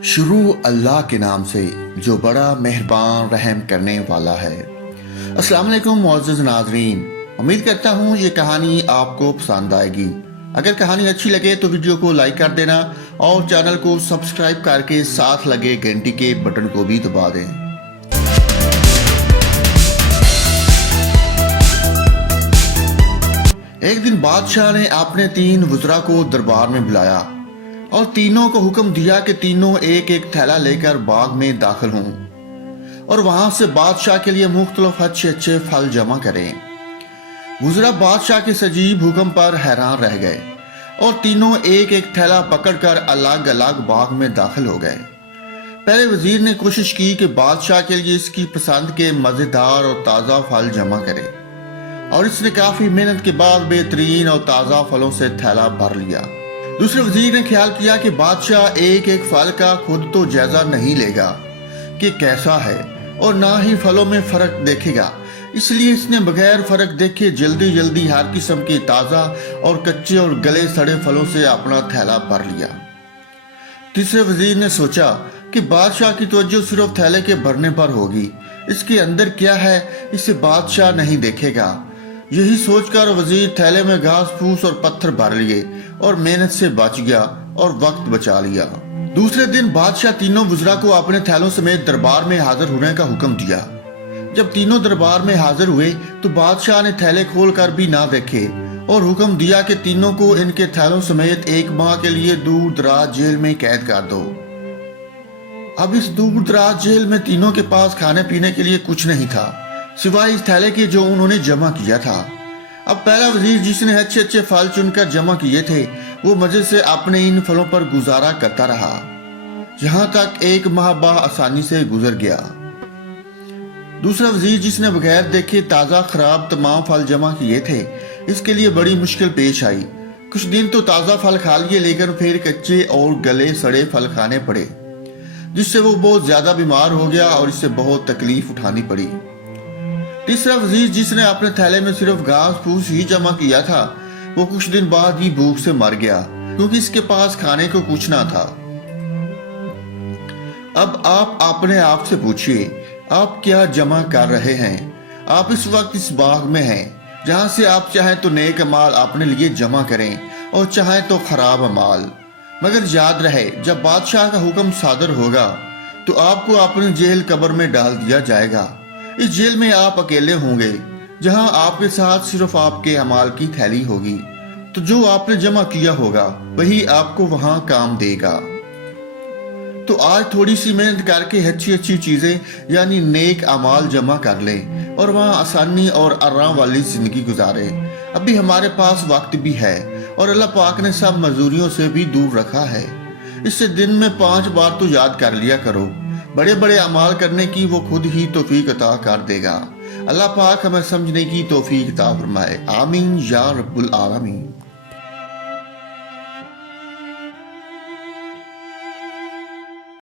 شروع اللہ کے نام سے جو بڑا مہربان رحم کرنے والا ہے۔ السلام علیکم معزز ناظرین، امید کرتا ہوں یہ کہانی آپ کو پسند آئے گی۔ اگر کہانی اچھی لگے تو ویڈیو کو لائک کر دینا اور چینل کو سبسکرائب کر کے ساتھ لگے گھنٹی کے بٹن کو بھی دبا دیں۔ ایک دن بادشاہ نے اپنے 3 وزراء کو دربار میں بلایا اور تینوں کو حکم دیا کہ تینوں ایک ایک تھیلا لے کر باغ میں داخل ہوں اور وہاں سے بادشاہ کے لیے مختلف اچھے اچھے پھل جمع کریں۔ وزراء بادشاہ کے عجیب حکم پر حیران رہ گئے اور تینوں ایک ایک تھیلا پکڑ کر الگ الگ باغ میں داخل ہو گئے۔ پہلے وزیر نے کوشش کی کہ بادشاہ کے لیے اس کی پسند کے مزیدار اور تازہ پھل جمع کرے، اور اس نے کافی محنت کے بعد بہترین اور تازہ پھلوں سے تھیلا بھر لیا۔ دوسرے وزیر نے خیال کیا کہ بادشاہ ایک ایک پھل کا خود تو جائزہ نہیں لے گا کہ کیسا ہے، اور نہ ہی پھلوں میں فرق دیکھے گا، اس لیے اس نے بغیر فرق دیکھے جلدی جلدی ہر قسم کے تازہ اور کچے اور گلے سڑے پھلوں سے اپنا تھیلا بھر لیا۔ تیسرے وزیر نے سوچا کہ بادشاہ کی توجہ صرف تھیلے کے بھرنے پر ہوگی، اس کے اندر کیا ہے اسے بادشاہ نہیں دیکھے گا۔ یہی سوچ کر وزیر تھیلے میں گھاس پھوس اور پتھر بھر لیے اور محنت سے بچ گیا اور وقت بچا لیا۔ دوسرے دن بادشاہ تینوں وزراء کو اپنے تھیلوں سمیت دربار میں حاضر ہونے کا حکم دیا۔ جب تینوں دربار میں حاضر ہوئے تو بادشاہ نے تھیلے کھول کر بھی نہ دیکھے اور حکم دیا کہ تینوں کو ان کے تھیلوں سمیت 1 ماہ کے لیے دور دراز جیل میں قید کر دو۔ اب اس دور دراز جیل میں تینوں کے پاس کھانے پینے کے لیے کچھ نہیں تھا سوائے اس تھیلے کے جو انہوں نے جمع کیا تھا۔ اب پہلا وزیر جس نے اچھے اچھے پھل چن کر جمع کیے تھے وہ مزے سے اپنے ان پھلوں پر گزارا کرتا رہا، یہاں تک 1 ماہ آسانی سے گزر گیا۔ دوسرا وزیر جس نے بغیر دیکھے تازہ خراب تمام پھل جمع کیے تھے، اس کے لیے بڑی مشکل پیش آئی۔ کچھ دن تو تازہ پھل کھا لیے لیکن پھر کچے اور گلے سڑے پھل کھانے پڑے، جس سے وہ بہت زیادہ بیمار ہو گیا اور اس سے بہت تکلیف اٹھانی پڑی۔ تیسرا وزیر جس نے اپنے تھیلے میں صرف گھاس پھوس ہی جمع کیا تھا، وہ کچھ دن بعد ہی بھوک سے مر گیا کیونکہ اس کے پاس کھانے کو کچھ نہ تھا۔ اب آپ اپنے آپ سے پوچھئے، آپ کیا جمع کر رہے ہیں؟ آپ اس وقت اس باغ میں ہیں جہاں سے آپ چاہیں تو نیک اعمال اپنے لیے جمع کریں اور چاہیں تو خراب اعمال، مگر یاد رہے جب بادشاہ کا حکم صادر ہوگا تو آپ کو اپنی جیل قبر میں ڈال دیا جائے گا۔ اس جیل میں آپ اکیلے ہوں گے جہاں آپ کے ساتھ صرف آپ کے اعمال کی تھیلی ہوگی، تو جو آپ نے جمع کیا ہوگا وہی آپ کو وہاں کام دے گا۔ تو آج تھوڑی سی محنت کر کے اچھی اچھی چیزیں یعنی نیک اعمال جمع کر لیں اور وہاں آسانی اور آرام والی زندگی گزاریں۔ ابھی ہمارے پاس وقت بھی ہے اور اللہ پاک نے سب مزدوریوں سے بھی دور رکھا ہے، اس سے دن میں 5 بار تو یاد کر لیا کرو۔ بڑے بڑے اعمال کرنے کی وہ خود ہی توفیق عطا کر دے گا۔ اللہ پاک ہمیں سمجھنے کی توفیق عطا فرمائے، آمین یا رب العالمین۔